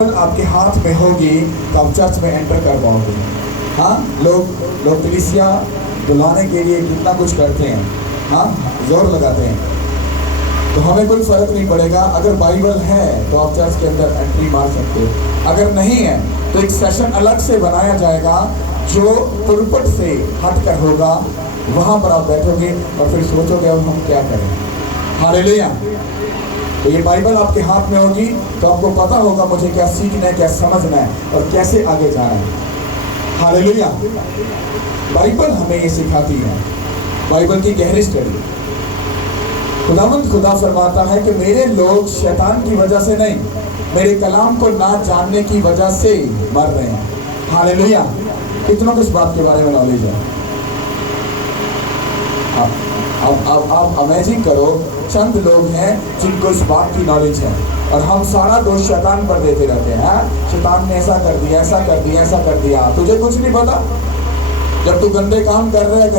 आपके हाथ में होगी तो आप चर्च में एंटर कर पाओगे। हाँ, लोग कलीसिया बुलाने के लिए कितना कुछ करते हैं, हाँ, जोर लगाते हैं। तो हमें कोई फर्क नहीं पड़ेगा। अगर बाइबल है तो आप चर्च के अंदर एंट्री मार सकते हो। अगर नहीं है तो एक सेशन अलग से बनाया जाएगा जो पुरपट से हट कर होगा। वहाँ पर आप बैठोगे और फिर सोचोगे अब हम क्या करें। हालेलुया। तो ये बाइबल आपके हाथ में होगी तो आपको पता होगा मुझे क्या सीखना है, क्या समझना है और कैसे आगे जाना है। हालेलुया। बाइबल हमें ये सिखाती है, बाइबल की गहरी स्टडी। खुदावंद खुदा फरमाता है कि मेरे लोग शैतान की वजह से नहीं, मेरे कलाम को ना जानने की वजह से मर रहे हैं। हालेलुया। कितनों को इस बात के बारे में नॉलेज है? आप इमेजिन करो, चंद लोग हैं जिनको इस बात की नॉलेज है और हम सारा दोष शैतान पर देते रहते हैं। शैतान ने ऐसा कर दिया, ऐसा कर दिया, ऐसा कर दिया। तुझे कुछ नहीं पता। जब तू गंदे काम कर रहा है,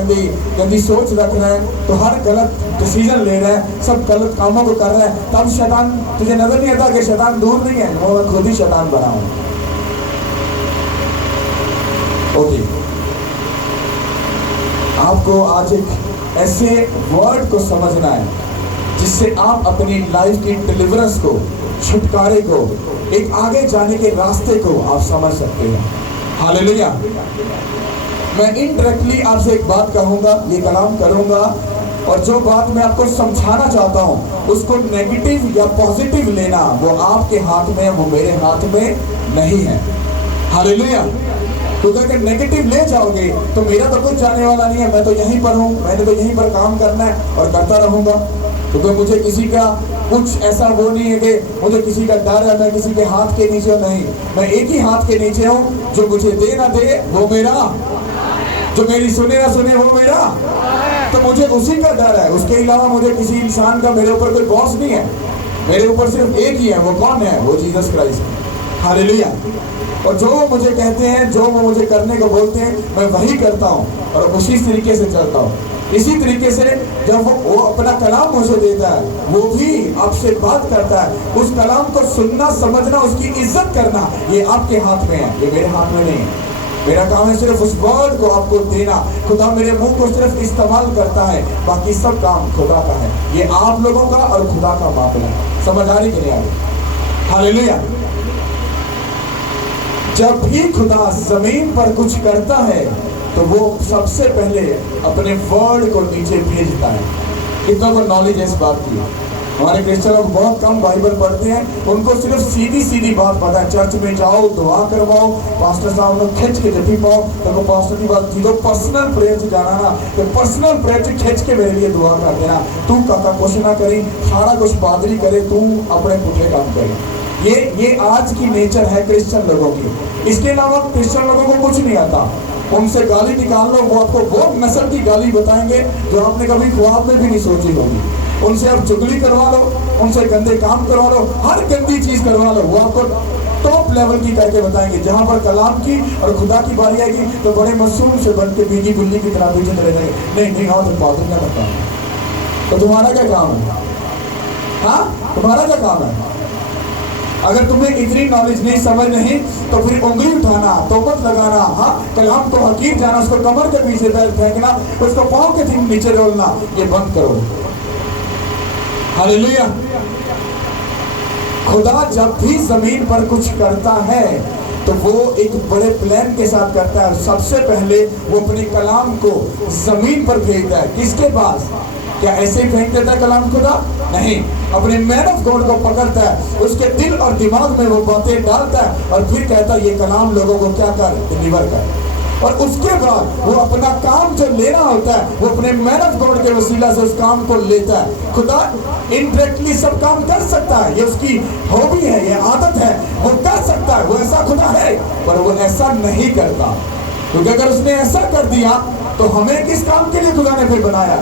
गंदी सोच रख रहा है, तो हर गलत डिसीजन ले रहा है, सब गलत कामों को कर रहा है, तब शैतान तुझे नजर नहीं आता कि शैतान दूर नहीं है, वो मैं खुद ही शैतान बना हूं। ओके, आपको आज एक ऐसे वर्ड को समझना है जिससे आप अपनी लाइफ की डिलीवरेंस को, छुटकारे को, एक आगे जाने के रास्ते को आप समझ सकते हैं। हालेलुया। मैं इनडायरेक्टली आपसे एक बात कहूंगा, ये कलाम करूंगा, और जो बात मैं आपको समझाना चाहता हूं उसको नेगेटिव या पॉजिटिव लेना वो आपके हाथ में, वो मेरे हाथ में नहीं है। हालेलुया। क्योंकि अगर नेगेटिव ले जाओगे तो मेरा तो कुछ जाने वाला नहीं है, मैं तो यहीं पर हूँ, मैंने तो यहीं पर काम करना है और करता रहूंगा। क्योंकि मुझे किसी का कुछ ऐसा वो नहीं है कि मुझे किसी का डर है, मैं किसी के हाथ के नीचे नहीं, मैं एक ही हाथ के नीचे हूँ। जो मुझे दे ना दे वो मेरा, जो मेरी सुने ना सुने वो मेरा, तो मुझे उसी का डर है। उसके अलावा मुझे किसी इंसान का मेरे ऊपर कोई बॉस नहीं है। मेरे ऊपर सिर्फ एक ही है, वो कौन है? वो जीसस क्राइस्ट। हालेलुया। और जो वो मुझे कहते हैं, जो वो मुझे करने को बोलते हैं, मैं वही करता हूँ और उसी तरीके से चलता हूँ। इसी तरीके से जब वो अपना कलाम मुझे देता है, वो भी आपसे बात करता है, उस कलाम को सुनना, समझना, उसकी इज्जत करना, ये आपके हाथ में है, ये मेरे हाथ में नहीं है। मेरा काम है सिर्फ उस वर्ड को आपको देना। खुदा मेरे मुंह को सिर्फ इस्तेमाल करता है, बाकी सब काम खुदा का है। ये आप लोगों का और खुदा का मामला है। समझ आ रही कि नहीं आ रही? हालेलुया। जब भी खुदा जमीन पर कुछ करता है तो वो सबसे पहले अपने वर्ड को नीचे भेजता है। कितना को नॉलेज है इस बात की? हमारे क्रिश्चियन लोग बहुत कम बाइबल पढ़ते हैं, उनको सिर्फ सीधी सीधी बात पता है। चर्च में जाओ, दुआ करवाओ, पास्टर साहब लोग खींच के जपी पाओ, तो पास्टर की बात थी तो पर्सनल प्रेयर से जाना ना, तो पर्सनल प्रेयर से खींच के मेरे लिए दुआ कर देना। तू काका कुछ ना करी, सारा कुछ बादरी करे, तू अपने पुठे काम करे। ये आज की नेचर है क्रिश्चियन लोगों की। इसके अलावा क्रिश्चियन लोगों को कुछ नहीं आता। उनसे गाली निकाल लो, वो आपको वो नस्ल की गाली बताएंगे जो आपने कभी ख्वाब में भी नहीं सोची होगी। उनसे आप चुगली करवा लो, उनसे गंदे काम करवा लो, हर गंदी चीज करवा लो, वो आपको टॉप लेवल की करके बताएंगे। जहां पर कलाम की और खुदा की बारी आएगी तो बड़े मासूम से बन के बीजी बिल्ली की तरह पीछे चले जाएंगे। नहीं हाँ, तो बात नहीं करता। तो तुम्हारा क्या काम है? हाँ, तुम्हारा क्या काम है? अगर तुम्हें इतनी नॉलेज नहीं, समझ नहीं, तो फिर उंगली उठाना, तोहमत लगाना, हाँ, कलाम को हकीर जाना, उसको कमर के पीछे बैठ फेंकना, उसको पाँव के नीचे डोलना, ये बंद करो। हालेलुया। खुदा जब भी जमीन पर कुछ करता है तो वो एक बड़े प्लान के साथ करता है। सबसे पहले वो अपने कलाम को जमीन पर भेजता है। किसके पास? क्या ऐसे ही फेंक देता है कलाम खुदा? नहीं, अपने मैन ऑफ गॉड को पकड़ता है, उसके दिल और दिमाग में वो बातें डालता है और फिर कहता है ये कलाम लोगों को क्या कर, डिलीवर कर। और उसके बाद वो अपना काम जो लेना होता है वो अपने मैन ऑफ गॉड के वसीला से उस काम को लेता है। खुदा इनडायरेक्टली सब काम कर सकता है, ये उसकी हॉबी है, ये आदत है, वो कर सकता है, वो ऐसा खुदा है, पर वो ऐसा नहीं करता। क्योंकि अगर उसने ऐसा कर दिया तो हमें किस काम के लिए खुदा ने फिर बनाया?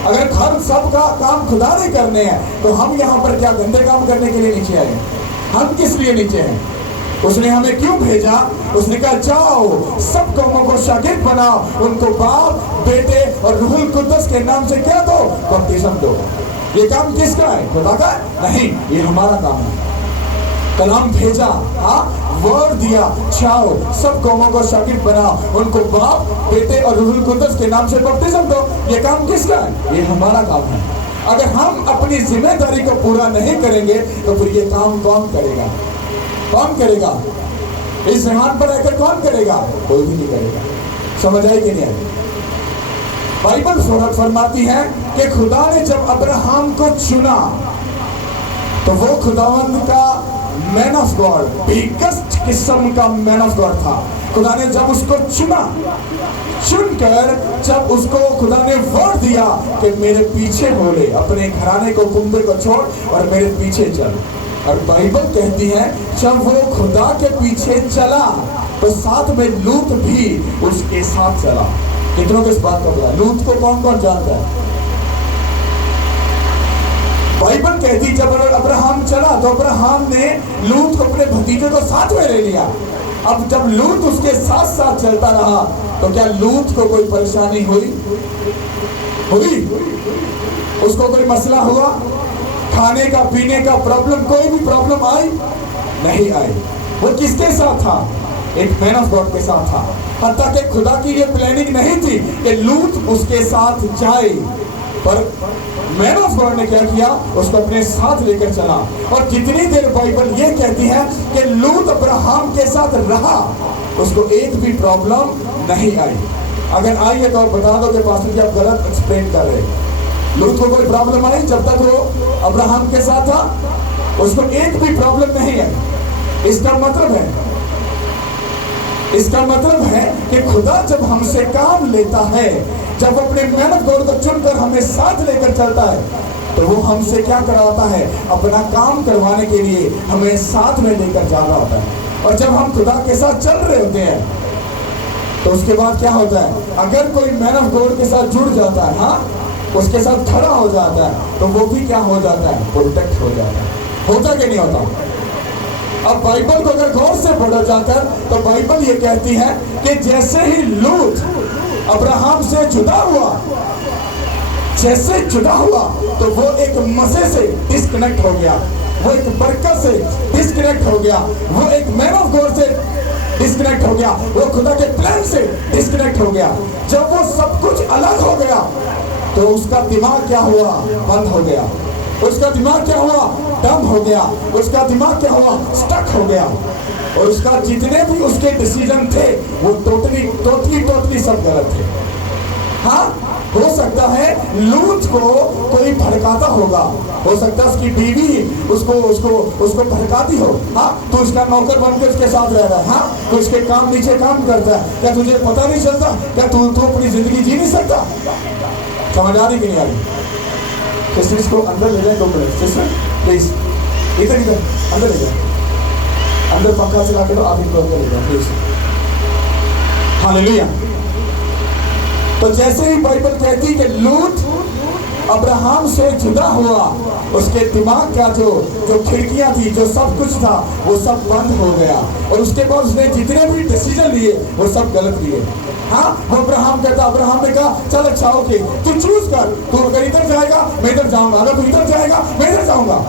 अगर हर सब का काम खुदा ने करने हैं तो हम यहाँ पर क्या गंदे काम करने के लिए नीचे आए? हम किस लिए नीचे हैं? उसने हमें क्यों भेजा? उसने कहा जाओ सब कौमों को शागिर्द बनाओ, उनको बाप, बेटे और रूहुल कुद्दस के नाम से क्या दो? बपतिस्म दो। ये काम किसका है? खुदा का नहीं, ये हमारा काम है। कलाम भेजा, हाँ वर्ड दिया, जाओ सब कौमों को शागिर्द बनाओ, उनको बाप बेटे और रूहुल कुद्दस के नाम से बपतिस्म दो। ये काम किसका है? ये हमारा काम है। अगर हम अपनी जिम्मेदारी को पूरा नहीं करेंगे तो फिर ये काम कौन करेगा? कौन करेगा? इस जहान पर रहकर कौन करेगा? कोई भी नहीं करेगा। समझ आई कि नहीं आई? बाइबल फरमाती है कि खुदा ने जब अब्राहम को चुना तो वो खुदावंद का मैन ऑफ गॉड, बिगेस्ट किस्म का मैन ऑफ गॉड था। खुदा ने जब उसको चुनकर जब उसको खुदा ने वर्ड दिया कि मेरे पीछे हो ले, अपने घराने को कुंबे को छोड़ और मेरे पीछे चल। और बाइबल कहती है जब वो खुदा के पीछे चला तो साथ में लूत भी उसके साथ चला। कितनों को इस बात को पता? लूत को कौन कौन जानता है? बाइबल कहती जब अब्राहम चला तो अब्राहम ने लूत को अपने भतीजे को साथ में ले लिया। अब जब लूत उसके साथ साथ चलता रहा तो क्या लूत को कोई परेशानी हुई? उसको कोई मसला हुआ? खाने का पीने का प्रॉब्लम, कोई भी प्रॉब्लम आई? नहीं आई। वो किसके साथ था? एक मैन ऑफ गॉड के साथ था। हत्ता कि खुदा की ये प्लानिंग नहीं थी कि लूत उसके साथ जाए, पर मैन ऑफ गॉड ने क्या किया? उसको अपने साथ लेकर चला। और कितनी देर बाइबल ये कहती है कि लूत अब्राहम के साथ रहा, उसको एक भी प्रॉब्लम नहीं आई। अगर आई है तो आप बता दो कि पास्टर जी आप गलत एक्सप्लेन कर रहे हैं। लूत को कोई प्रॉब्लम आई जब तक वो अब्राहम के साथ था? उसको एक भी प्रॉब्लम नहीं आई। इसका मतलब है कि खुदा जब हमसे काम लेता है, जब अपने मैन ऑफ गॉड को चुनकर हमें साथ लेकर चलता है, तो वो हमसे क्या करवाता है? अपना काम करवाने के लिए हमें साथ में लेकर जा रहा होता है। और जब हम खुदा के साथ चल रहे होते हैं तो उसके बाद क्या होता है? अगर कोई मैन ऑफ गॉड के साथ जुड़ जाता है, हाँ उसके साथ खड़ा हो जाता है, तो वो भी क्या हो जाता है? प्रोटेक्ट हो जाता है। होता कि नहीं होता? अब बाइबल को अगर गौर से पढ़ा जाकर तो बाइबल ये कहती है कि जैसे ही लूत अब्राहम से जुदा हुआ तो वो एक मजे से डिस्कनेक्ट हो गया, वो एक बरकत से डिस्कनेक्ट हो गया, वो एक मैन ऑफ गॉड से डिस्कनेक्ट हो गया, वो खुदा के प्लान से डिस्कनेक्ट हो गया। जब वो सब कुछ अलग हो गया तो उसका दिमाग क्या हुआ? बंद हो गया। उसका दिमाग क्या हुआ? डम हो गया। उसका दिमाग क्या हुआ? स्टक हो गया। और उसका जितने भी उसके डिसीजन थे वो टोटली सब गलत थे। हाँ हो सकता है लूत को कोई भड़काता होगा, हो सकता है उसकी बीवी उसको भड़काती हो। हाँ तो उसका नौकर बनकर उसके साथ रह रहा है, हाँ तो उसके काम नीचे काम करता है। क्या तुझे पता नहीं चलता? क्या तू अपनी जिंदगी जी नहीं सकता? समझ आ रही कि नहीं आ रही? इसको अंदर ले जाए 2 मिनट सिस्टर प्लीज, इधर अंदर ले जाए, अंदर पंखा चला के आप इनको अंदर ले जाए प्लीज। हालेलुया। तो जैसे ही बाइबल कहती कि लूत अब्राहम से जुदा हुआ, उसके दिमाग का जो खिड़कियां थी, जो सब कुछ था, वो सब बंद हो गया। और उसके बाद उसने जितने भी डिसीजन लिए वो सब गलत लिए। हाँ वो अब्राहम ने कहा चल अच्छा ओके तू चूज कर, तू अगर इधर जाएगा मैं इधर जाऊंगा, अगर तू इधर जाएगा मैं इधर जाऊंगा।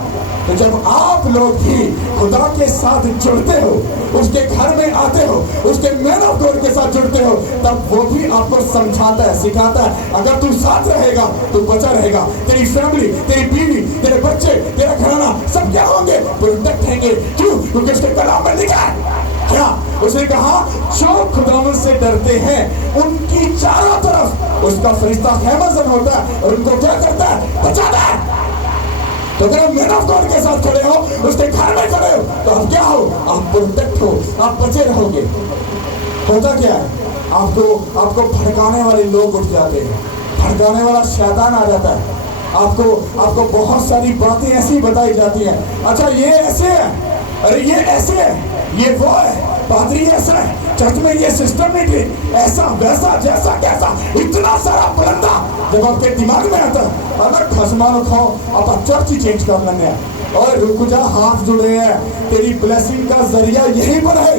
तो जब आप लोग भी खुदा के साथ जुड़ते हो, उसके घर में आते हो, उसके मैन ऑफ गॉड के साथ जुड़ते हो, तब वो भी आपको समझाता है, सिखाता है। अगर तू साथ रहेगा तो बचा रहेगा, तेरी फैमिली, तेरी बीवी, तेरे बच्चे, तेरा घराना सब क्या होंगे? प्रोटेक्ट रहेंगे। क्यों? क्योंकि उसके कलाम में लिखा है। क्या उसने कहा? जो खुदावंद से डरते हैं उनकी चारों तरफ उसका फरिश्ता खैमजन होता है और उनको क्या करता है? बचाता है। तो अगर आप मैन ऑफ गॉड के साथ खड़े हो, उसके घर में खड़े हो, तो आप क्या हो? आप प्रोटेक्ट हो, आप बचे रहोगे। होता क्या है? आपको भड़काने वाले लोग उठ जाते हैं, भड़काने वाला शैतान आ जाता है। आपको बहुत सारी बातें ऐसी बताई जाती हैं। अच्छा ये ऐसे है, अरे ये ऐसे है, ये वो है, पादरी ऐसा है, चर्च में ये सिस्टम नहीं थी, ऐसा वैसा जैसा कैसा, इतना सारा बुलंदा जब आपके दिमाग में आता है, अगर खसमान खाओ आप चर्च ही चेंज कर लेंगे। और रुक जा, हाथ जुड़े हैं, तेरी ब्लेसिंग का जरिया यही पर है।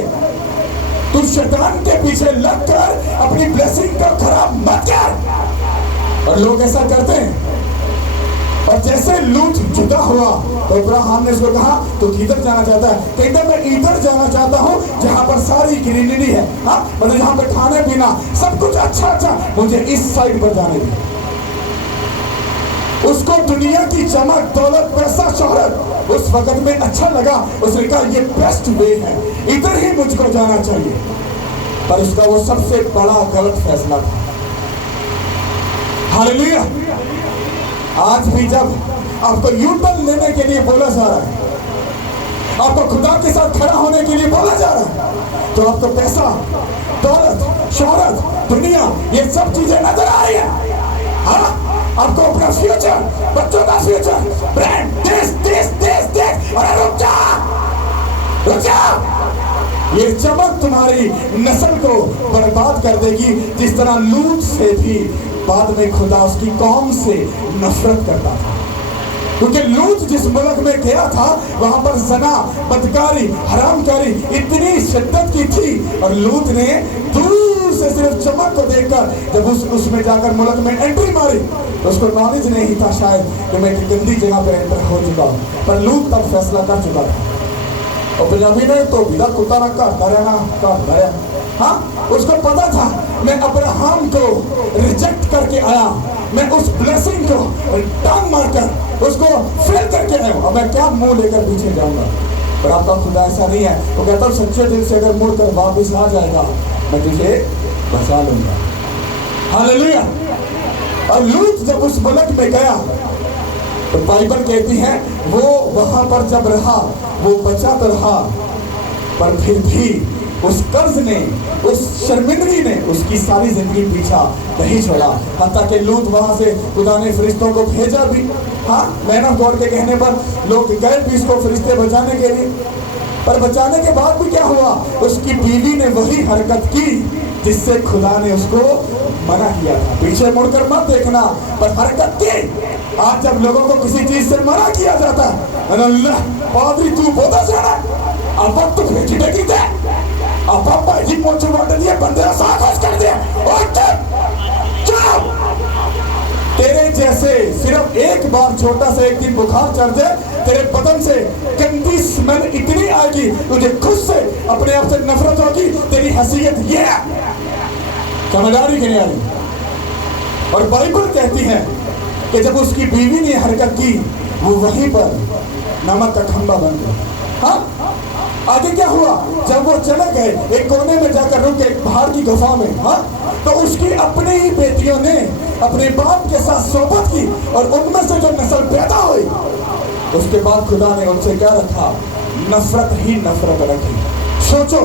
तू शैतान के पीछे लगकर अपनी ब्लेसिंग को खराब मत कर। और लोग ऐसा करते हैं, और जैसे लूत जुदा हुआ तो अब्राहम ने उसको कहा तो किधर जाना चाहता है? कहता मैं इधर जाना चाहता हूँ जहाँ पर सारी ग्रीनरी है, हाँ मतलब जहाँ पे खाने पीना सब कुछ अच्छा अच्छा, मुझे इस साइड पर जाने दी। उसको दुनिया की चमक दौलत पैसा शोहरत उस वक्त में अच्छा लगा, उसने कहा ये बेस्ट वे है, इधर ही मुझको जाना चाहिए। पर उसका वो सबसे बड़ा गलत फैसला था। हालेलुया। आज भी जब आपको यूटर्न लेने के लिए बोला जा रहा है, आपको खुदा के साथ खड़ा होने के लिए बोला जा रहा है, तो आपको पैसा दौलत शोहरत दुनिया ये सब चीजें नजर आ रही है। हाँ आपको अपना फ्यूचर, बच्चों का फ्यूचर, ब्रांड, देश, अरे रुक जा। ये चमक तुम्हारी नस्ल को बर्बाद कर देगी, जिस तरह लूत से भी बाद में खुदा उसकी कौम से नफरत करता था। क्योंकि लूत जिस मुल्क में गया था वहां पर जना, बदकारी, हरामकारी इतनी शिद्दत की थी, और लूत ने दूर से सिर्फ चमक को देखकर जब उसमें जाकर मुल्क में एंट्री मारी तो उसको नॉलेज नहीं था शायद कि मैं गंदी जगह पर एंटर हो चुका हूँ, पर लूत तब फैसला कर चुका था। और पंजाबी ने तो बिना कुत्ता ना रहना, हाँ उसको पता था मैं अब्राहम को रिजेक्ट करके आया, मैं उस ब्लेसिंग को टांग मारकर उसको फेल करके आया, अब मैं क्या मुंह लेकर पीछे जाऊंगा। पर आपका खुदा ऐसा नहीं है, वो कहता सच्चे दिल से अगर मुड़ कर वापिस आ जाएगा मैं तुझे बचा लूंगा। हालेलुया। और लूत जब उस मुल्क में गया तो बाइबल कहती है वो वहां पर जब रहा वो बचा तो रहा, पर फिर भी उस कर्ज ने, उस शर्मिंदगी ने उसकी सारी जिंदगी पीछा नहीं छोड़ा। हत्ता कि लूत वहां से खुदा ने फरिश्तों को भेजा भी, हाँ मैन ऑफ गॉड के कहने पर लोग गए भी इसको फरिश्ते बचाने के लिए, पर बचाने के बाद भी क्या हुआ? उसकी बीवी ने वही हरकत की जिससे खुदा ने उसको मना किया था। पीछे मुड़कर मत देखना, पर हरकत की। आज जब लोगों को किसी चीज से मना किया जाता है, अल्लाह पादरी तू बोधा जाना अब तो भेजी बेटी दे, अब भाई मोचू बांट दिए, बंदे साथ कर दिया, तेरे जैसे सिर्फ एक बार छोटा सा एक दिन बुखार चढ़ जाए, तेरे बदन से गंदी स्मेल इतनी आएगी, तुझे खुद से अपने आप से नफरत होगी। तेरी हैसियत ये है, समझदारी के नहीं आ रही। और बाइबल कहती है कि जब उसकी बीवी ने हरकत की वो वहीं पर नमक का खंबा बन गया। हाँ आगे क्या हुआ? जब वो चले गए एक कोने में जाकर रुके पहाड़ की गुफा में, हाँ तो उसकी अपनी ही बेटियों ने अपने बाप के साथ सोबत की और उनमें से जो नस्ल पैदा हुई, उसके बाद खुदा ने उनसे क्या रखा? नफरत ही नफरत रखी। सोचो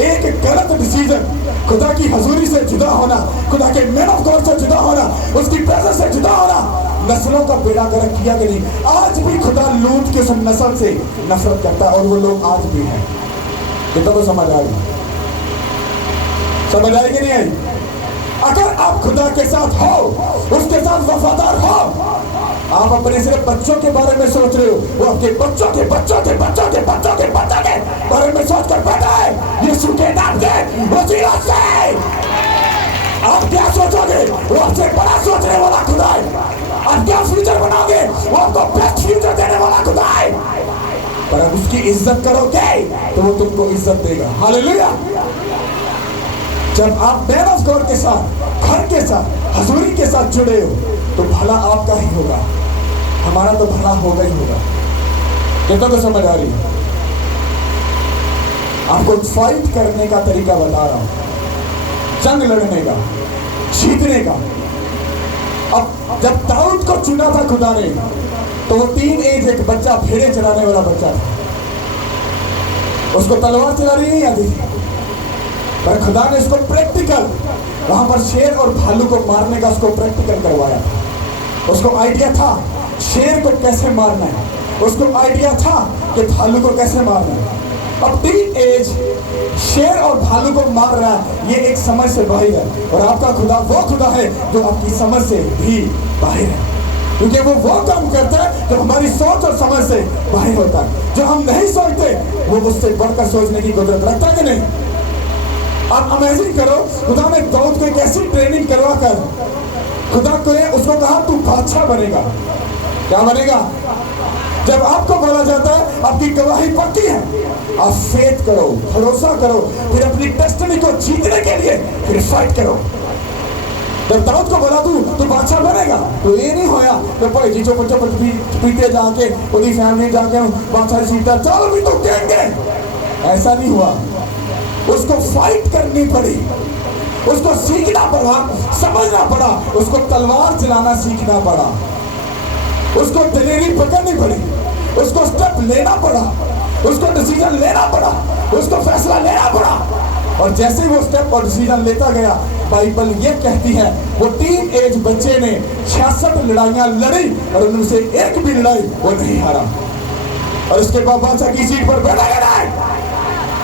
एक गलत डिसीजन, खुदा की हजूरी से जुदा होना, खुदा के मैन ऑफ गॉड से जुदा होना, उसकी प्रेजेंस से जुदा होना, नस्लों का बेड़ा गर्क किया कि नहीं? आज भी खुदा लूत के उस नस्ल से नफरत करता है और वो लोग आज भी हैं। कितना तो समझ आएगी? समझ आएगी नहीं आई? अगर आप खुदा के साथ हो, उसके साथ वफादार हो, आप अपने सिर्फ बच्चों के बारे में सोच रहे हो, वो आपके बच्चों के बारे में सोच कर बैठा है यीशु के नाम से, वसीला से। आप क्या सोचोगे? वो आपसे बड़ा सोचने वाला खुदा है। आप क्या फ्यूचर बनाओगे? वो आपको बेस्ट फ्यूचर देने वाला खुदा है। पर अब उसकी इज्जत करोगे तो वो तुमको इज्जत देगा। हालेलुया। जब आप मैन ऑफ गॉड के साथ, घर के साथ, हजूरी के साथ जुड़े हो तो भला आपका ही होगा, हमारा तो भला होगा ही होगा। कितना तो समझ आ रही है? आपको फाइट करने का तरीका बता रहा हूं, जंग लड़ने का, जीतने का। अब जब दाऊद को चुना था खुदा ने, तो वो 3 एज एक बच्चा, भेड़े चलाने वाला बच्चा था, उसको तलवार चलानी नहीं आती थी, पर खुदा ने उसको प्रैक्टिकल, वहां पर शेर और भालू को मारने का उसको प्रैक्टिकल करवाया था। उसको आइडिया था शेर को कैसे मारना है, उसको आइडिया था कि भालू को कैसे मारना है। अब 3 एज शेर और भालू को मार रहा है, ये एक समझ से बाहर है। और आपका खुदा वो खुदा है जो आपकी समझ से भी बाहर है, क्योंकि वो काम करता है जो हमारी सोच और समझ से बाहर होता है। जो हम नहीं सोचते वो उससे बढ़कर सोचने की कुदरत रखता है कि नहीं? आप इमेजिन करो, खुदा ने दाऊद को एक ऐसी ट्रेनिंग करवा कर खुदा को उसको कहा तू बादशाह बनेगा। क्या बनेगा? जब आपको बोला जाता है आपकी गवाही पक्की है, आप फेथ करो, भरोसा करो, फिर अपनी डेस्टिनी को जीतने के लिए फिर फाइट करो। जब दाऊद को बोला तू बादशाह बनेगा, तो ये नहीं होया कि भाई जी चुप चुप पीते जाके उनकी फैमिली जाके बादशाह सीखता चल भी तो देंगे, ऐसा नहीं हुआ। उसको फाइट करनी पड़ी, उसको सीखना पड़ा, समझना पड़ा, उसको तलवार चलाना सीखना पड़ा, उसको दिलेरी पकड़नी पड़ी, उसको स्टेप लेना पड़ा, उसको डिसीजन लेना पड़ा, उसको फैसला लेना पड़ा। और जैसे ही वो स्टेप और डिसीजन लेता गया, बाइबल ये कहती है वो टीन एज बच्चे ने 66 लड़ाइयां लड़ी और उनमें से एक भी लड़ाई वो नहीं हारा। और उसके बाद बादशाह की सीट पर बैठा गया।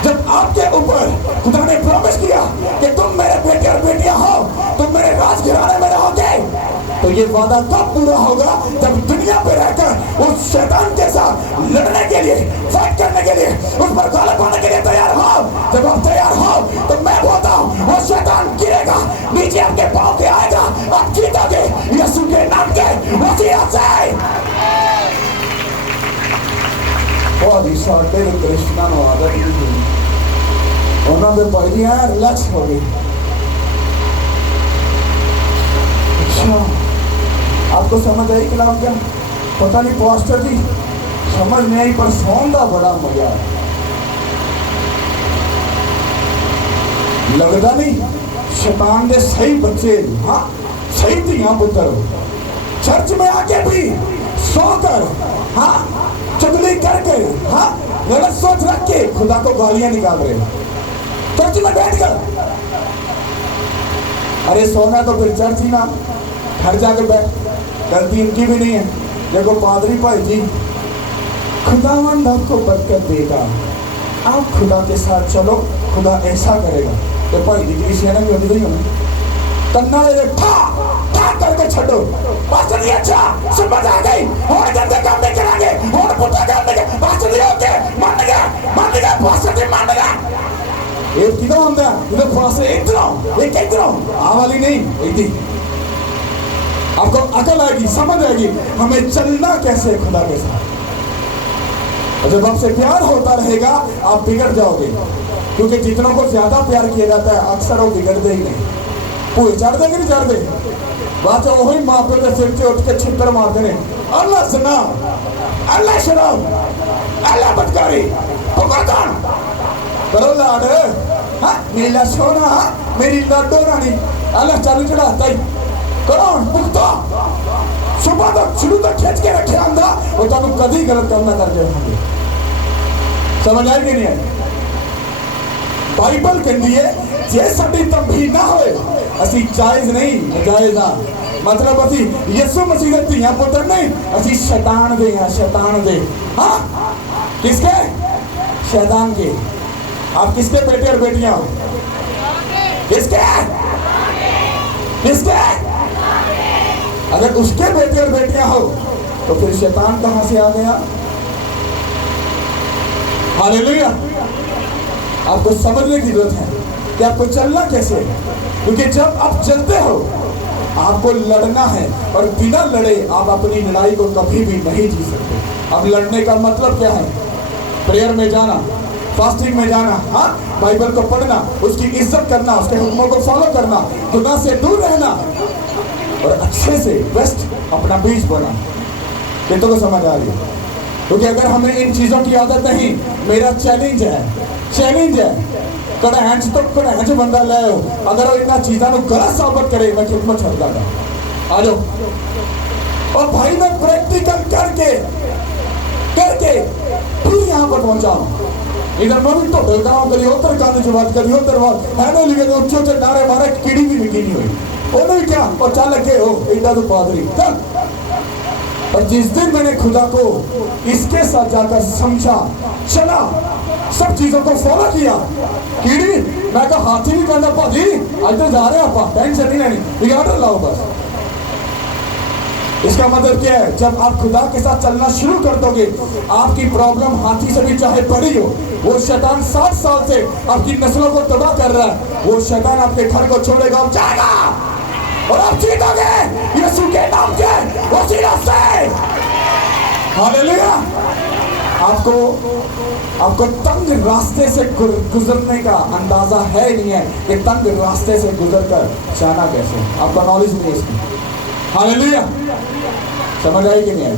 जब आपके ऊपर खुदा ने प्रॉमिस किया कि तुम मेरे बेटे और बेटियां हो, तुम मेरे राजघराने में रहोगे, तो ये वादा कब पूरा होगा? जब दुनिया पे रहकर उस शैतान के साथ लड़ने के लिए, फाइट करने के लिए, उस पर गालिब पाने के लिए तैयार हो। जब आप तैयार हो तो मैं बोलता हूँ वो शैतान गिरेगा, नीचे आपके पांव के आएगा, आप जीतोगे यीशु के नाम के वसीला से। बहुत ही सारे कृष्णा नो आदत नहीं, उन्होंने पहलियां रिलैक्स हो गई। अच्छा, आपको समझ आई कलाम क्या? पता नहीं पास्टर जी समझ नहीं आई, पर सौंदा बड़ा मजा है। लगता नहीं शैतान दे सही बच्चे, हाँ सही धियां पुत्र चर्च में आके भी सोकर, हाँ चुगली करके, हाँ गलत सोच रख के खुदा को गालियां निकाल रहे चर्च में बैठकर। अरे सोना तो फिर चर्च ही ना, घर जाके बैठ, गलती इनकी भी नहीं है। देखो पादरी भाई जी, खुदावंद आपको बरकत देगा, आप खुदा के साथ चलो, खुदा ऐसा करेगा। तो भाई जी क्रिश्चियन भी होती होना कन्ना ले ठा ठा करके छड़ो, पास्टर जी अच्छा समझ आ गई, और गंदे काम नहीं करांगे, और पुट्ठा काम नहीं, पास्टर जी ओके मान गया पास्टर जी मान गया। एक किधर होता है, इधर पास्टर एक आवाली नहीं एक दी। आपको अकल आएगी, समझ आएगी हमें चलना कैसे खुदा के साथ। और जब आपसे प्यार होता रहेगा आप बिगड़ जाओगे, क्योंकि जितनों को ज्यादा प्यार किया जाता है अक्सर वो बिगड़ते ही नहीं। कोई चढ़ दे कि नहीं चढ़ दे, बात वही माँ पे के सिर से उठ के छितर मारते हैं, अल्लाह सना, अल्लाह शराब, अल्लाह बदकारी, भगवान करो लाड, हाँ मेरा सोना, मेरी लाडो रानी, अल्लाह चालू चढ़ाता ही कौन पुख्ता सुबह तक शुरू तक खींच के रखे आंदा और तुम कभी गलत काम ना करके होंगे। समझ आई कि नहीं है? बाइबल कहती है जे साडी तंबी ना होए असी जायज नहीं, नजायज आ, मतलब असी यीशु मसीह दे धीआं पुत्र नहीं, असी शैतान दे हैं, शैतान दे। हाँ किसके? शैतान के। आप किसके बेटे और बेटियां हो? किसके? किसके? अगर उसके बेटे और बेटियां हो तो फिर शैतान कहां से आ गया? हालेलुया। आपको समझने की जरूरत है कि आपको चलना कैसे, क्योंकि जब आप चलते हो आपको लड़ना है, और बिना लड़े आप अपनी लड़ाई को कभी भी नहीं जी सकते। अब लड़ने का मतलब क्या है? प्रेयर में जाना, फास्टिंग में जाना, हाँ बाइबल को पढ़ना, उसकी इज्जत करना, उसके हुक्मों को फॉलो करना, गुनाह से दूर रहना और अच्छे से बेस्ट अपना बीज बना। ये तो समझ आ रही है? क्योंकि अगर हमें इन चीजों की आदत नहीं, मेरा चैलेंज है कड़हंच तो कड़हंच बंदा ले आओ, अगर वो इन चीजों को गलत साबित करे मैं खिदमत छड़ दूंगा। आ जाओ और भाई मैं प्रैक्टिकल करके फिर यहाँ पर पहुंचा। इधर मैं भी टोटल गाँव करी उधर गाने की बात करी उधर है ना, लिखे तो उच्चे उच्चे नारे मारे, कीड़ी भी निकी नहीं हुई वो नहीं क्या, और चल लगे हो इधर तो पादरी चल। और जिस दिन मैंने खुदा को इसके साथ जाकर समझा, चला, सब चीजों को फॉलो किया, कीड़ी मैं कहा हाथी नहीं करना भाजी, आज तो जा रहे हैं आप, टेंशन नहीं लेनी, ऑर्डर लाओ बस। इसका मतलब क्या है? जब आप खुदा के साथ चलना शुरू कर दोगे, आपकी प्रॉब्लम हाथी से भी चाहे बड़ी हो, वो शैतान 60 साल से आपकी नस्लों को तबाह कर रहा है, वो शैतान आपके घर को छोड़ेगा और जाएगा और आप जीतोगे यीशु के नाम के वसीला से। हालेलुया। आपको तंग रास्ते से गुजरने का अंदाजा है नहीं है कि तंग रास्ते से गुजर कर जाना कैसे, आपका नॉलेज नहीं है इसकी। हालेलुया। समझ आई कि नहीं आई?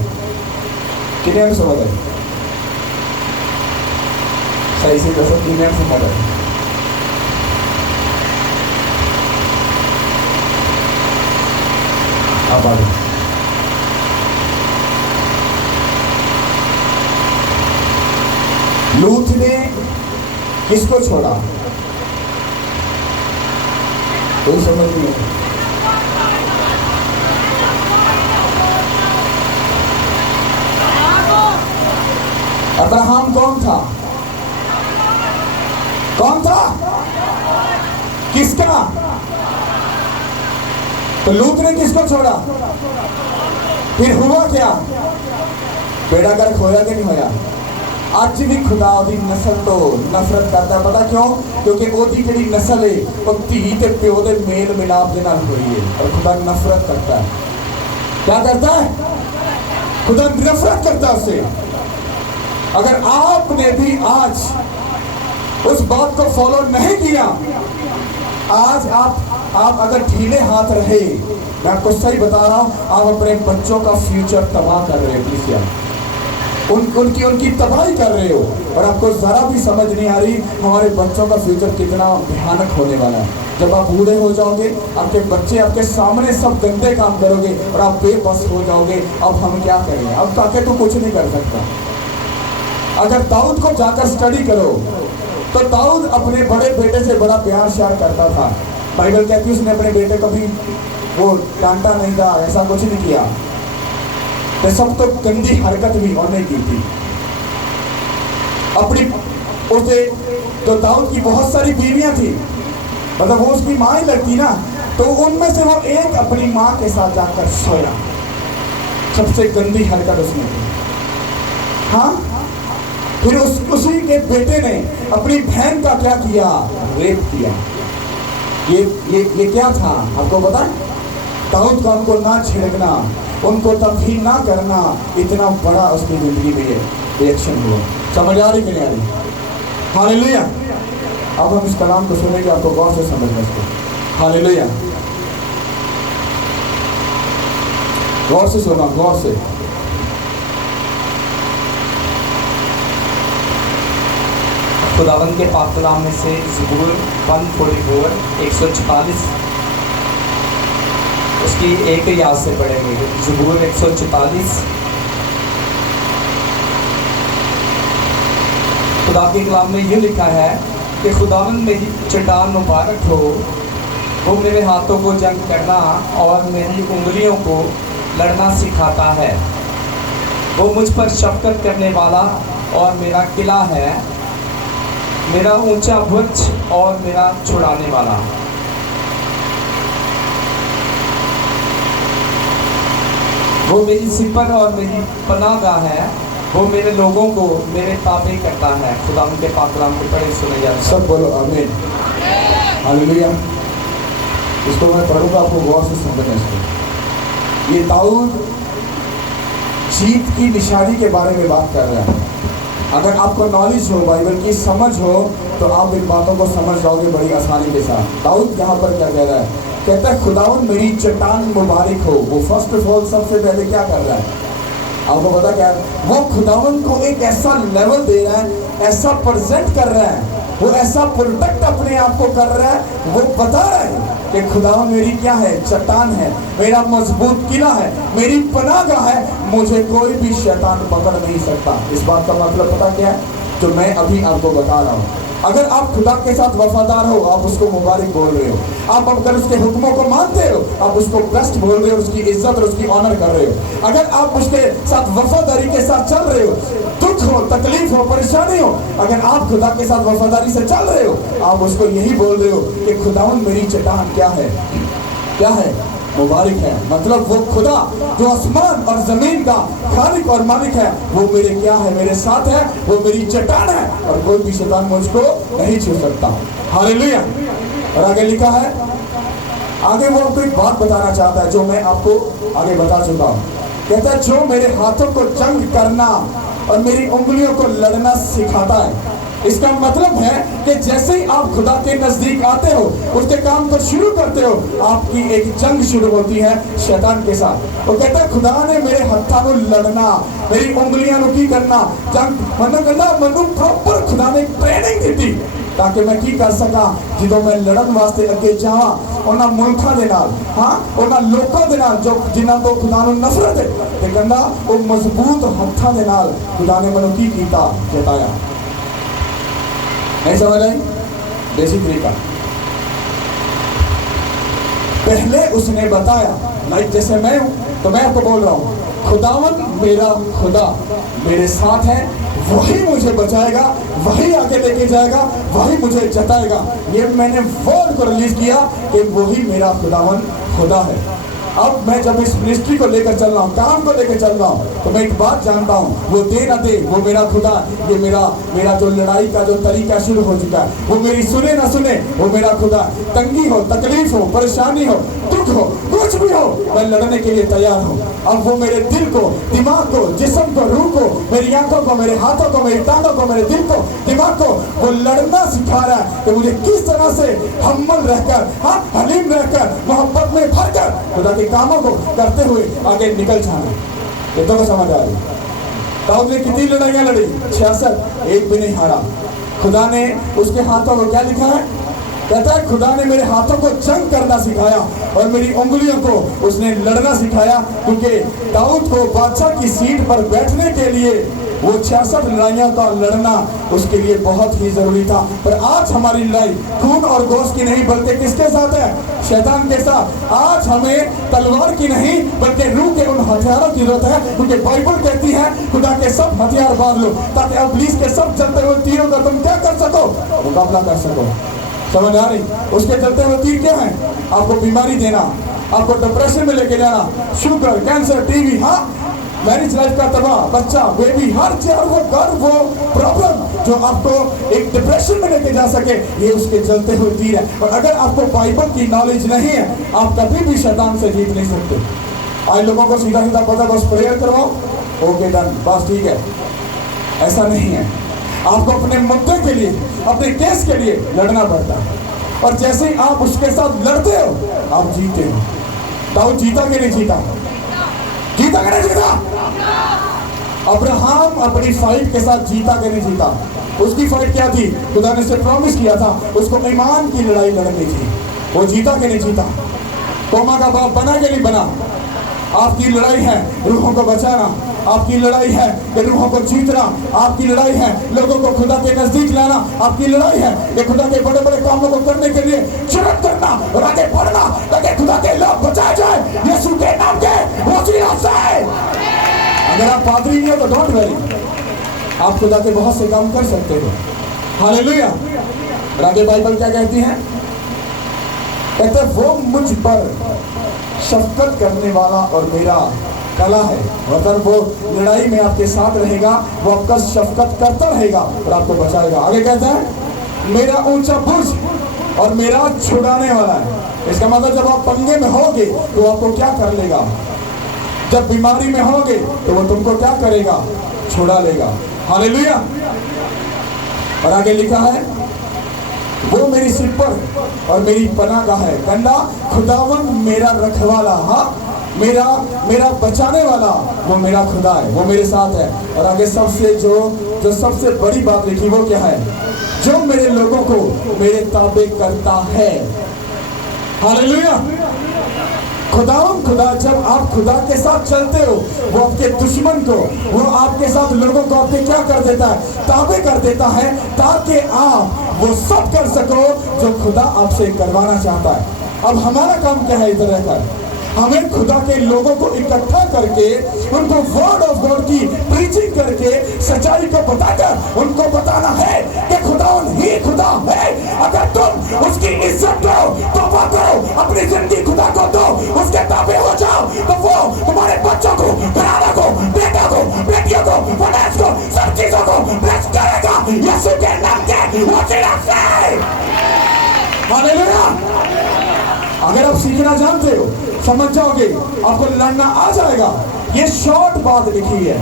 कितने समझ आई? सही से कैसे कितने समझ आई? अब आगे लूत ने किसको छोड़ा? कोई समझ नहीं है। अब्राहम कौन था? कौन था? किसका? तो लूत ने किसको छोड़ा? फिर हुआ क्या? बेड़ा कर खोया कि नहीं होया? आज भी खुदा ओदी नस्ल तो नफरत करता, पता क्यों? क्योंकि ओदी जिहड़ी नस्ल है वो धी ते प्यो दे मेल मिलाप दे नाल होई है और खुदा नफरत करता है। क्या करता है? खुदा नफरत करता है उससे। अगर आपने भी आज उस बात को फॉलो नहीं किया, आज आप अगर ढीले हाथ रहे, मैं आपको सही बता रहा हूं, आप अपने बच्चों का फ्यूचर तबाह कर रहे हो। प्लीज उनकी तबाही कर रहे हो और आपको जरा भी समझ नहीं आ रही हमारे बच्चों का फ्यूचर कितना भयानक होने वाला है। जब आप बूढ़े हो जाओगे, आपके बच्चे आपके सामने सब गंदे काम करोगे और आप बेबस हो जाओगे। अब हम क्या करें? अब ताकि तो कुछ नहीं कर सकता। अगर दाऊद को जाकर स्टडी करो तो दाऊद अपने बड़े बेटे से बड़ा प्यार श्यार करता था। बाइबल कहती है उसने अपने बेटे को भी वो डांटा नहीं था, ऐसा कुछ नहीं किया। तो सब तो गंदी हरकत भी उन्होंने की थी अपनी। उसे तो दाऊद की बहुत सारी बीवियां थी, मतलब वो उसकी माँ ही लगती ना, तो उनमें से वो एक अपनी माँ के साथ जाकर सोया। सबसे गंदी हरकत उसने की। हाँ, फिर उसी के बेटे ने अपनी बहन का क्या किया? रेप किया। ये क्या था आपको पता है? दाऊद का उनको ना छिड़कना, उनको तभी ना करना, इतना बड़ा उसकी जिंदगी में रिएक्शन हुआ। समझ आ रही कि नहीं आ रही? हालेलुया। अब हम इस कलाम को सुनेंगे, आपको गौर से समझना इसको। हालेलुया। गौर से सुना, गौर से। खुदावंद के पाक कलाम में से ज़बूर 144 144 उसकी एक याद से पढ़ेंगे। ज़बूर 144। खुदा के कलाम में ये लिखा है कि खुदावंद मेरी चट्टान मुबारक हो, वो मेरे हाथों को जंग करना और मेरी उंगलियों को लड़ना सिखाता है। वो मुझ पर शफकत करने वाला और मेरा किला है, मेरा ऊंचा बुर्ज और मेरा छुड़ाने वाला। वो मेरी सिपर और मेरी पनाहगाह है, वो मेरे लोगों को मेरे ताबे करता है। खुदा उनके पाक कलाम को पढ़े सुने जाए। सब बोलो आमीन। हालेलुया। इसको मैं पढ़ूंगा, आपको गौर से समझना इसको। ये दाऊद जीत की निशानी के बारे में बात कर रहा है। अगर आपको नॉलेज हो, बाइबल की समझ हो, तो आप इन बातों को समझ जाओगे बड़ी आसानी के साथ। दाऊद यहाँ पर क्या कह रहा है? कहता है खुदावंद मेरी चट्टान मुबारक हो। वो फर्स्ट ऑफ ऑल सबसे पहले क्या कर रहा है? आपको पता क्या है? वो खुदावंद को एक ऐसा लेवल दे रहा है, ऐसा प्रेजेंट कर रहा है, वो ऐसा प्रोटेक्ट अपने आप को कर रहा है। वो बता रहा है कि खुदावंद मेरी क्या है? चट्टान है, मेरा मजबूत किला है, मेरी पनाहगाह है, मुझे कोई भी शैतान पकड़ नहीं सकता। इस बात का मतलब पता क्या है? जो मैं अभी आपको बता रहा हूँ। अगर आप खुदा के साथ वफादार हो, आप उसको मुबारक बोल रहे हो। आप अगर उसके हुक्मों को मानते हो, आप उसको बेस्ट बोल रहे हो, उसकी इज्जत और उसकी ऑनर कर रहे हो। अगर आप उसके साथ वफादारी के साथ चल रहे हो, दुख हो, तकलीफ हो, परेशानी हो, अगर आप खुदा के साथ वफादारी से चल रहे हो, आप उसको यही बोल रहे हो कि खुदावंद मेरी चट्टान क्या है? क्या है? मुबारक है। मतलब वो खुदा जो आसमान और जमीन का खालिक और मालिक है, वो मेरे क्या है? मेरे साथ है, वो मेरी चट्टान है और कोई भी शैतान मुझको नहीं छू सकता। हालेलुया। और आगे लिखा है, आगे वो आपको एक बात बताना चाहता है जो मैं आपको आगे बता चुका हूँ। कहता है जो मेरे हाथों को जंग करना और मेरी उंगलियों को लड़ना सिखाता है। इसका मतलब है कि जैसे ही आप खुदा के नजदीक आते हो, उसके काम को शुरू करते हो, आपकी एक जंग शुरू होती है शैतान के साथ। वो कहता है खुदा ने मेरे हत्था को लड़ना, मेरी उंगलियां की करना, जंग मनु करना, मनु प्रॉपर खुदा ने ट्रेनिंग दी थी ताकि मैं की कर सका जो मैं लड़न वास्ते अगे जावा उन्हां मुल्कां दे नाल, हां उन्हां लोकां दे नाल जो जिन्हां तो खुदा नूं नफरत है, ते कहंदा वो मजबूत हत्थां दे नाल खुदा ने मैनूं की कीता जताया। नहीं समझ आई? बेसिक तरीका पहले उसने बताया, लाइक जैसे मैं हूं तो मैं आपको बोल रहा हूं खुदावन मेरा खुदा मेरे साथ है, वही मुझे बचाएगा, वही आगे लेके जाएगा, वही मुझे जताएगा। ये मैंने वर्ड को रिलीज किया कि वही मेरा खुदावन खुदा है। अब मैं जब इस मिनिस्ट्री को लेकर चल रहा हूँ, काम को लेकर चल रहा हूँ, तो मैं एक बात जानता हूँ, वो दे ना दे वो मेरा खुदा, ये मेरा जो लड़ाई का जो तरीका शुरू हो चुका है, वो मेरी सुने ना सुने वो मेरा खुदा। तंगी हो, तकलीफ हो, परेशानी हो, दुख हो, कुछ भी हो, मैं लड़ने के लिए तैयार हूँ। अब वो मेरे दिल को, दिमाग को, जिस्म को, रूह को, मेरी आंखों को, मेरे हाथों को, मेरी टांगों को, मेरे दिल को, दिमाग को वो लड़ना सिखा रहा है कि मुझे किस तरह से हम्मल रहकर, हाँ हलीम रहकर, मोहब्बत में भरकर खुदा के कामों को करते हुए आगे निकल जाना। ये तो समझ आ रही। दाऊद ने कितनी लड़ाइयां लड़ी? 66, एक भी नहीं हारा। खुदा ने उसके हाथों को क्या लिखा है? कहता है खुदा ने मेरे हाथों को जंग करना सिखाया और मेरी उंगलियों को उसने लड़ना सिखाया, क्योंकि दाऊद को बादशाह की सीट पर बैठने के लिए वो 66 लड़ाइयों का लड़ना उसके लिए बहुत ही जरूरी था। पर आज हमारी लड़ाई खून और गोश्त की नहीं बल्कि किसके साथ है? शैतान के साथ। आज हमें तलवार की नहीं बल्कि रूह के उन हथियारों की जरूरत है, क्योंकि बाइबल कहती है खुदा के सब हथियार बांध लो ताकि इब्लीस के सब चलते हुए तीरों का तुम क्या कर सको? मुकाबला कर सको। समझ आ रही? उसके चलते हुए तीर क्या है? आपको बीमारी देना, आपको डिप्रेशन में लेके जाना, शुगर, कैंसर, टीवी, हाँ मैरिज लाइफ का तबाह, बच्चा, बेबी, हर चीज, वो घर, वो प्रॉब्लम जो आपको एक डिप्रेशन में लेके जा सके, ये उसके चलते हुए तीर है। और अगर आपको बाइबल की नॉलेज नहीं है, आप कभी भी शैतान से जीत नहीं सकते। आज लोगों को सीधा सीधा पता बस प्रेयर करवाओ, ओके डन, बस ठीक है। ऐसा नहीं है। आपको अपने मुद्दे के लिए, अपने केस के लिए लड़ना पड़ता है, और जैसे ही आप उसके साथ लड़ते हो आप जीते हो। दाऊद जीता कि नहीं जीता? जीता कि नहीं जीता? अब्राहम अपनी फाइट के साथ जीता कि नहीं जीता? उसकी फाइट क्या थी? खुदा ने उसे प्रॉमिस किया था उसको ईमान की लड़ाई लड़नी थी। वो जीता कि नहीं जीता? तोमा का बाप बना कि नहीं बना? आपकी लड़ाई है रूहों को बचाना, आपकी लड़ाई है कि रूहों को जीतना, आपकी लड़ाई है लोगों को खुदा के नजदीक लाना, आपकी लड़ाई है कि खुदा के बड़े बड़े कामों को करने के लिए जुर्रत करना और आगे बढ़ना ताकि खुदा के लोग बचाए जाए यीशु के नाम के वसीला से। अगर आप पादरी नहीं हो तो डोंट वरी, आप खुदा के बहुत से काम कर सकते हो। हालेलुया। और आगे बाइबल क्या कहती है? कहते वो मुझ पर शफकत करने वाला और मेरा कला है। अगर वो लड़ाई में आपके साथ रहेगा, वो आपका शफकत करता रहेगा और आपको बचाएगा। आगे कहता है मेरा ऊंचा बुर्ज और मेरा छुड़ाने वाला है। इसका मतलब जब आप पंगे में होगे तो आपको क्या कर लेगा? जब बीमारी में होगे तो वो तुमको क्या करेगा? छुड़ा लेगा। हालेलुया। और आगे लिखा है वो मेरी सिर पर और मेरी पनाह है। कहना खुदावन मेरा रखवाला, हाँ मेरा बचाने वाला, वो मेरा खुदा है, वो मेरे साथ है। और आगे सबसे जो सबसे बड़ी बात लिखी वो क्या है? जो मेरे लोगों को मेरे ताबे करता है। हालेलुया। खुदा जब आप खुदा के साथ चलते हो, वो आपके दुश्मन को, वो आपके साथ लोगों को आपके क्या कर देता है? ताबे कर देता है, ताकि आप वो सब कर सको जो खुदा आपसे करवाना चाहता है। अब हमारा काम क्या है? इधर रहकर हमें खुदा के लोगों को इकट्ठा करके उनको वर्ड ऑफ गॉड की प्रीचिंग करके सच्चाई को बताकर उनको बताना है कि खुदा ही खुदा है। अगर तुम उसकी इज्जत दो, तौबा करो, अपनी जिंदगी खुदा को दो, उसके ताबे हो जाओ, तो वो तुम्हारे बच्चों को, घराना को, बेटा को, बेटियों को, फाइनेंस को, सब चीजों को ब्लेस करेगा यीशु के नाम के वसीला से। हालेलुया। अगर आप सीखना जानते हो, समझ जाओगे, आपको लड़ना आ जाएगा ये शॉर्ट बात लिखी है।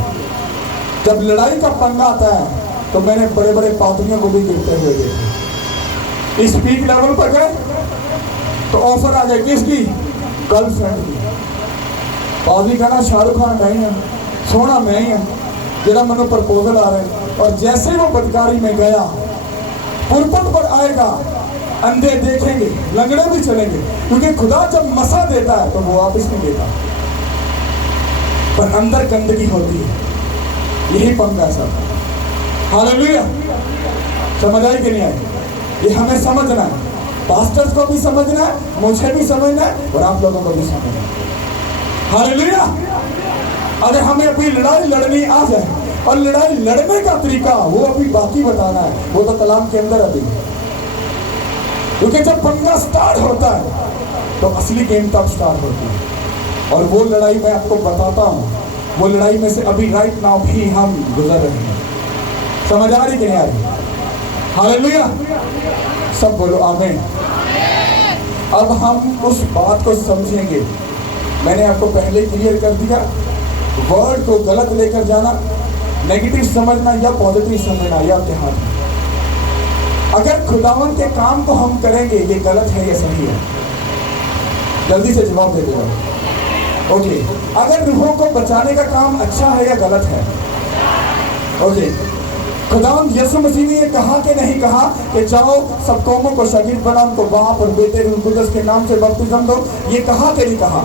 जब लड़ाई का पंगा आता है तो मैंने बड़े बड़े पादरियों को भी गिरते हुए देखा। इस पीक लेवल पर गए तो ऑफर आ गए किसकी? गर्लफ्रेंड की। पादरी कहना शाहरुख खान नहीं है, सोना मैं ही है, जरा मनो प्रपोजल आ रहे। और जैसे वो बदकारी में गया, पुरपट पर आएगा, अंधे देखेंगे, लंगड़े भी चलेंगे, क्योंकि खुदा जब मसा देता है तो वो वापिस नहीं देता, पर अंदर गंदगी होती है। यही पंगा सब। हालेलुया। समझ आई कि नहीं आई? ये हमें समझना है, पास्टर्स को भी समझना है, मुझे भी समझना है, और आप लोगों को भी समझना है। हालेलुया। अगर हमें अभी लड़ाई लड़नी आ जाए, और लड़ाई लड़ने का तरीका वो अभी बाकी बताना है, वो तो कलाम के अंदर अभी, क्योंकि जब पंगा स्टार्ट होता है तो असली गेम तब स्टार्ट होती है। और वो लड़ाई मैं आपको बताता हूँ, वो लड़ाई में से अभी राइट नाउ भी हम गुजर रहे हैं। समझ आ रही कि नहीं आ रही? हालेलुया। सब बोलो आमीन। अब हम उस बात को समझेंगे। मैंने आपको पहले क्लियर कर दिया, वर्ड को गलत लेकर जाना, नेगेटिव समझना या पॉजिटिव समझना, ये आपके हाथ में। अगर खुदावन के काम को हम करेंगे, ये गलत है या सही है? जल्दी से जवाब दे दो। ओके। अगर रूहों को बचाने का काम अच्छा है या गलत है? ओके। खुदावन यीशु मसीह ने ये कहा कि नहीं कहा कि जाओ सब कौमों को शागिर्द बनाओ, उनको बाप और बेटे रूह कुदस के नाम से बपतिस्म दो? ये कहा कि नहीं कहा?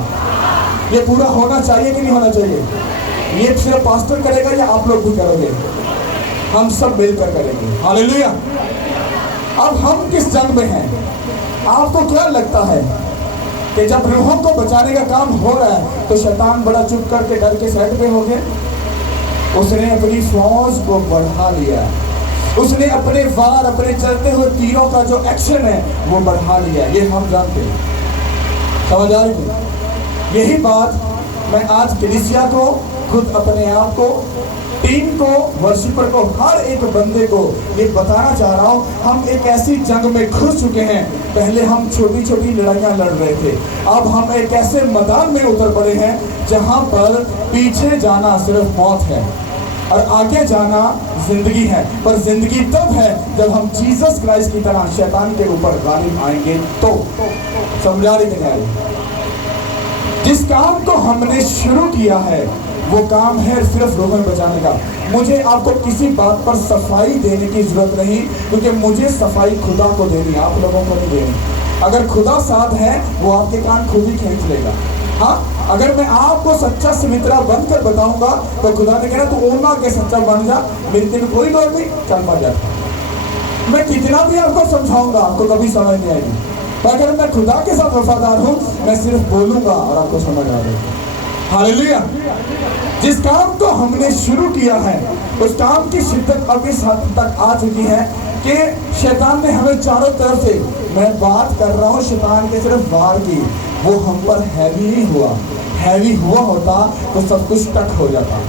ये पूरा होना चाहिए कि नहीं होना चाहिए? ये सिर्फ पास्टर करेगा या आप लोग भी करोगे? हम सब मिलकर करेंगे। हालेलुया। अब हम किस जंग में हैं? आपको क्या लगता है कि जब रूहों को बचाने का काम हो रहा है तो शैतान बड़ा चुप करके डर के साइड पे हो गया? उसने अपनी फौज को बढ़ा लिया, उसने अपने वार, अपने चलते हुए तीरों का जो एक्शन है वो बढ़ा लिया। ये हम जानते हैं। समझ आ रही है? यही बात मैं आज कलीसिया को, खुद अपने आप को, टीम को, वर्शिपर को, हर एक बंदे को ये बताना चाह रहा हूँ। हम एक ऐसी जंग में घुस चुके हैं। पहले हम छोटी छोटी लड़ाइयाँ लड़ रहे थे, अब हम एक ऐसे मैदान में उतर पड़े हैं जहाँ पर पीछे जाना सिर्फ मौत है और आगे जाना जिंदगी है। पर जिंदगी तब है जब हम जीसस क्राइस्ट की तरह शैतान के ऊपर गालिब आएंगे। तो समझा रही कि नहीं? जिस काम को हमने शुरू किया है वो काम है सिर्फ रूहें बचाने का। मुझे आपको किसी बात पर सफाई देने की जरूरत नहीं, क्योंकि मुझे सफाई खुदा को देनी, आप लोगों को नहीं देनी। अगर खुदा साथ है वो आपके कान खुद ही खींच लेगा। हाँ, अगर मैं आपको सच्चा सुमित्रा बनकर बताऊंगा तो खुदा ने कहना तू ओमा के सच्चा बन जा, मेरी तेरे कोई डर नहीं, चल पा जाता। मैं कितना भी आपको समझाऊंगा आपको कभी समझ नहीं आएगी। पर अगर मैं खुदा के साथ वफादार हूँ, मैं सिर्फ बोलूंगा और आपको समझ आ जाएगा। हालेलुया। जिस काम को हमने शुरू किया है उस काम की शिद्दत अब इस हद तक आ चुकी है कि शैतान ने हमें चारों तरफ से, मैं बात कर रहा हूँ शैतान के सिर्फ वार की, वो हम पर हैवी नहीं हुआ। हैवी हुआ होता तो सब कुछ टक हो जाता।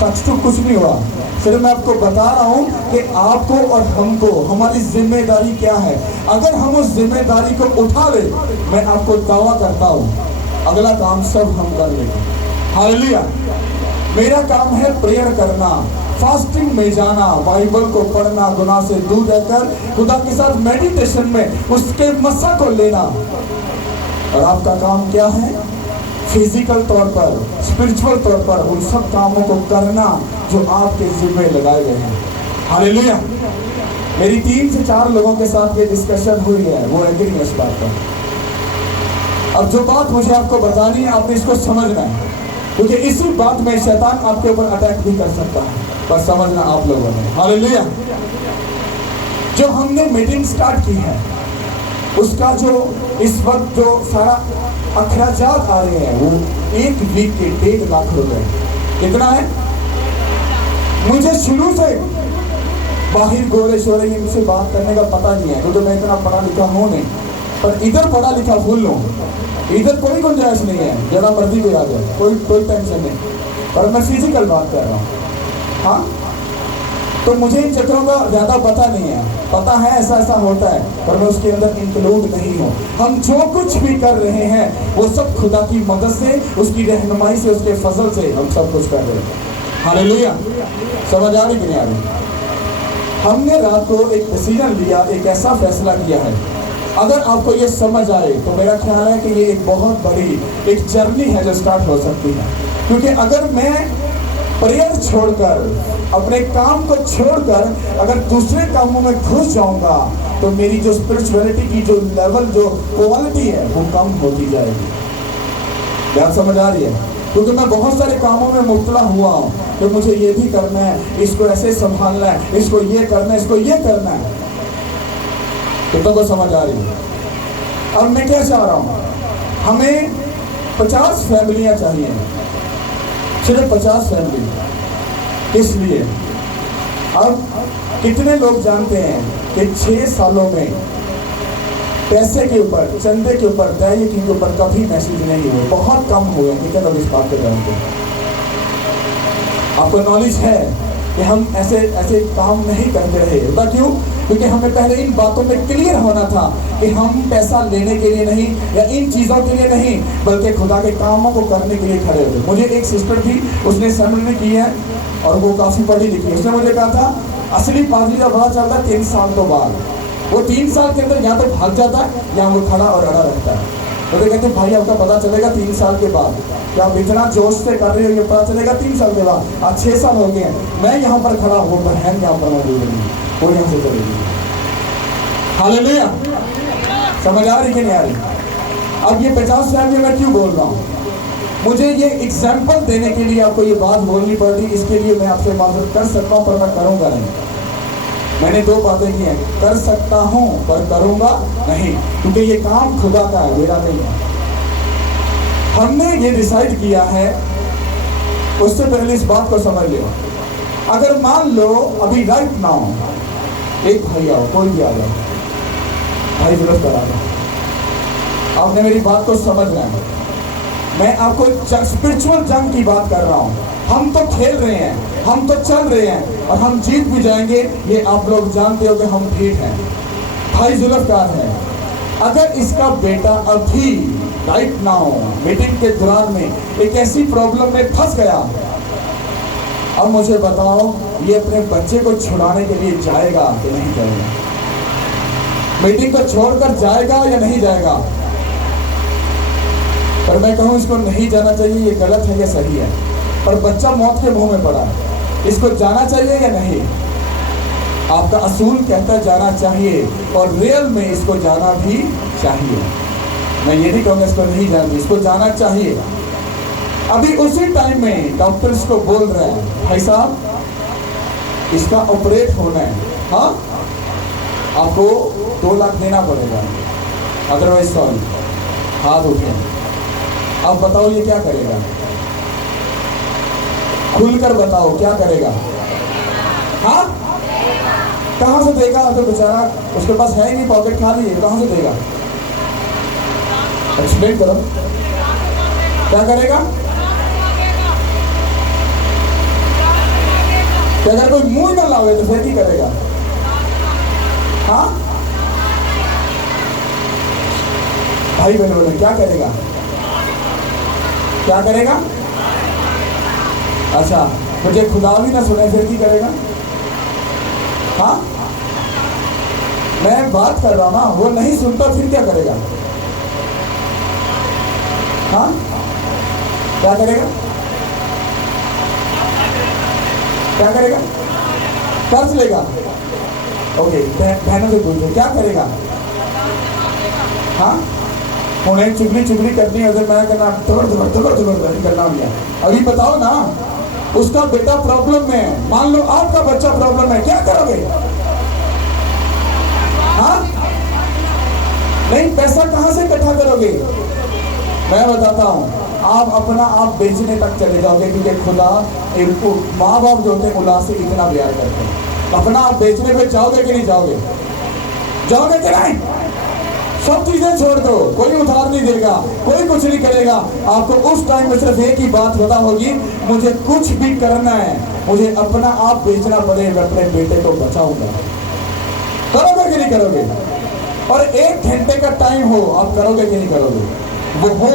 टच तो कुछ नहीं हुआ। फिर मैं आपको बता रहा हूँ कि आपको और हमको हमारी जिम्मेदारी क्या है। अगर हम उस जिम्मेदारी को उठा ले, मैं आपको दावा करता हूँ अगला काम सब हम कर लेंगे। हालेलुया। मेरा काम है प्रेयर करना, फास्टिंग में जाना, बाइबल को पढ़ना, गुनाह से दूर रहकर खुदा के साथ मेडिटेशन में उसके मसा को लेना। और आपका काम क्या है? फिजिकल तौर पर, स्पिरिचुअल तौर पर उन सब कामों को करना जो आपके जिम्मे लगाए गए हैं। हालेलुया। मेरी 3 से 4 लोगों के साथ ये डिस्कशन हुई है, वो एग्री है इस बात पर। अब जो बात मुझे आपको बतानी है आपने इसको समझना है, क्योंकि इसी बात में शैतान आपके ऊपर अटैक भी कर सकता है, पर समझना आप लोगों ने। हालेलुया। जो हमने मीटिंग स्टार्ट की है उसका जो इस वक्त जो सारा अखराजात आ रहे हैं वो 1 वीक के 1.5 लाख रुपए। कितना है? मुझे शुरू से बाहर गोरे शोरे इनसे बात करने का पता नहीं है, क्योंकि मैं इतना पढ़ा लिखा हूँ नहीं, पर इधर पढ़ा लिखा भूल लो, इधर कोई गुंजाइश नहीं है, जरा मर्जी भी आ जाए, कोई टेंशन नहीं। पर मैं फिजिकल बात कर रहा हूँ। हाँ, तो मुझे इन चक्रों का ज़्यादा पता नहीं है, पता है ऐसा ऐसा होता है, पर मैं उसके अंदर इंक्लूड नहीं हूँ। हम जो कुछ भी कर रहे हैं वो सब खुदा की मदद से, उसकी रहनुमाई से, उसके फजल से हम सब कुछ कर रहे हैं। हालेलुया। समझ आ रही कि नहीं आ रही? हमने रात को एक डिसीजन लिया, एक ऐसा फैसला किया है। अगर आपको ये समझ आए तो मेरा ख्याल है कि ये एक बहुत बड़ी एक जर्नी है जो स्टार्ट हो सकती है। क्योंकि अगर मैं प्रेयर छोड़कर, अपने काम को छोड़कर अगर दूसरे कामों में घुस जाऊंगा तो मेरी जो स्पिरिचुअलिटी की जो लेवल, जो क्वालिटी है वो कम होती जाएगी। बात समझ आ रही है? क्योंकि मैं बहुत सारे कामों में मुब्तला हुआ हूँ तो मुझे ये भी करना है, इसको ऐसे संभालना है, इसको ये करना है, इसको ये करना है। कितनों को समझ आ रही है? अब मैं क्या चाह रहा हूँ, हमें 50 फैमिलियाँ चाहिए, सिर्फ 50 फैमिली। किस लिए? अब कितने लोग जानते हैं कि 6 सालों में पैसे के ऊपर, चंदे के ऊपर, दहेज के ऊपर कभी मैसेज नहीं हुए? बहुत कम हुए। कितने लोग इस बात को जानते हैं? आपको नॉलेज है कि हम ऐसे ऐसे काम नहीं करते रहे। बता क्यों? क्योंकि हमें पहले इन बातों में क्लियर होना था कि हम पैसा लेने के लिए नहीं या इन चीज़ों के लिए नहीं, बल्कि खुदा के कामों को करने के लिए खड़े होते। मुझे एक सिस्टर थी, उसने सेमिनरी की है और वो काफ़ी पढ़ी लिखी। उसने मुझे कहा था असली पादरी का पता चलता है 3 साल के बाद। वो 3 साल के अंदर या तो भाग जाता है या वो खड़ा और अड़ा रहता है। मुझे कहते भाई आपका पता चलेगा 3 साल के बाद, क्या आप इतना जोश से कर रहे हो, ये पता चलेगा 3 साल के बाद। आज 6 साल हो गए हैं, मैं यहाँ पर खड़ा हूँ, बहन यहाँ पर मौजूद नहीं, वो यहाँ से चलेगी। हालेलुया। समझ आ रही कि नहीं आ रही? अब ये 50 फैमिली मैं क्यों बोल रहा हूँ? मुझे ये एग्जाम्पल देने के लिए आपको ये बात बोलनी पड़ रही, इसके लिए मैं आपसे माजूर कर सकता हूँ पर मैं करूँगा नहीं। मैंने 2 बातें की हैं, कर सकता हूँ पर करूँगा नहीं, क्योंकि ये काम खुदा का है, मेरा नहीं है। हमने ये डिसाइड किया है। उससे पहले इस बात को समझ लो, अगर मान लो अभी राइट नाउ एक भाई आओ, कोई भी आ जाओ, भाई जरूरत करा दो, आपने मेरी बात को समझना है। मैं आपको स्पिरिचुअल जंग की बात कर रहा हूँ। हम तो खेल रहे हैं, हम तो चल रहे हैं और हम जीत भी जाएंगे, ये आप लोग जानते हो कि हम ठीक हैं। भाई जुल्फकार है, अगर इसका बेटा अभी राइट नाउ मीटिंग के दौरान में एक ऐसी प्रॉब्लम में फंस गया, अब मुझे बताओ ये अपने बच्चे को छुड़ाने के लिए जाएगा कि नहीं जाएगा? मीटिंग को छोड़कर जाएगा या नहीं जाएगा? पर मैं कहूँ इसको नहीं जाना चाहिए, ये गलत है या सही है? पर बच्चा मौत के मुंह में पड़ा, इसको जाना चाहिए या नहीं? आपका असूल कहता जाना चाहिए और रियल में इसको जाना भी चाहिए। मैं ये नहीं कहूँगा इसको नहीं जाना, इसको जाना चाहिए। अभी उसी टाइम में डॉक्टर इसको बोल रहे हैं भाई साहब इसका ऑपरेट होना है, हाँ आपको 2 लाख देना पड़ेगा, अदरवाइज सॉरी। हाथ उठे, अब बताओ ये क्या करेगा? खुलकर बताओ क्या करेगा? हाँ कहाँ से देगा? तो बेचारा उसके पास है ही नहीं, पॉकेट खाली है, कहाँ से देगा? एक्सप्लेन करो, क्या करेगा? क्या अगर कोई मुंह ना लावे तो फिर क्या करेगा? हाँ भाई बहन बोले क्या करेगा? क्या करेगा? अच्छा मुझे खुदा भी ना सुने फिर क्या करेगा? हाँ मैं बात कर रहा हूं ना, वो नहीं सुनता फिर क्या करेगा? हाँ क्या करेगा? क्या करेगा? कर्ज लेगा। ओके बहनों से पूछो क्या करेगा? हाँ उन्हें चुगली चुगली करनी है, उधर मैं करना करना भैया। अभी बताओ ना, उसका बेटा प्रॉब्लम में है, मान लो आपका बच्चा प्रॉब्लम में, क्या करोगे? हाँ नहीं पैसा कहाँ से इकट्ठा करोगे? मैं बताता हूँ, आप अपना आप बेचने तक चले जाओगे, क्योंकि खुदा माँ बाप जो होते हैं औलाद से इतना प्यार करते हैं। अपना आप बेचने पे जाओगे कि नहीं जाओगे? जाओगे कि नहीं? सब चीजें छोड़ दो, कोई उधार नहीं देगा, कोई कुछ नहीं करेगा। आपको उस टाइम में सिर्फ एक ही बात पता होगी, मुझे कुछ भी करना है, मुझे अपना आप बेचना पड़े, मैं अपने बेटे को बचाऊंगा। करोगे कि नहीं करोगे? और 1 घंटे का टाइम हो, आप करोगे कि नहीं करोगे? वो हो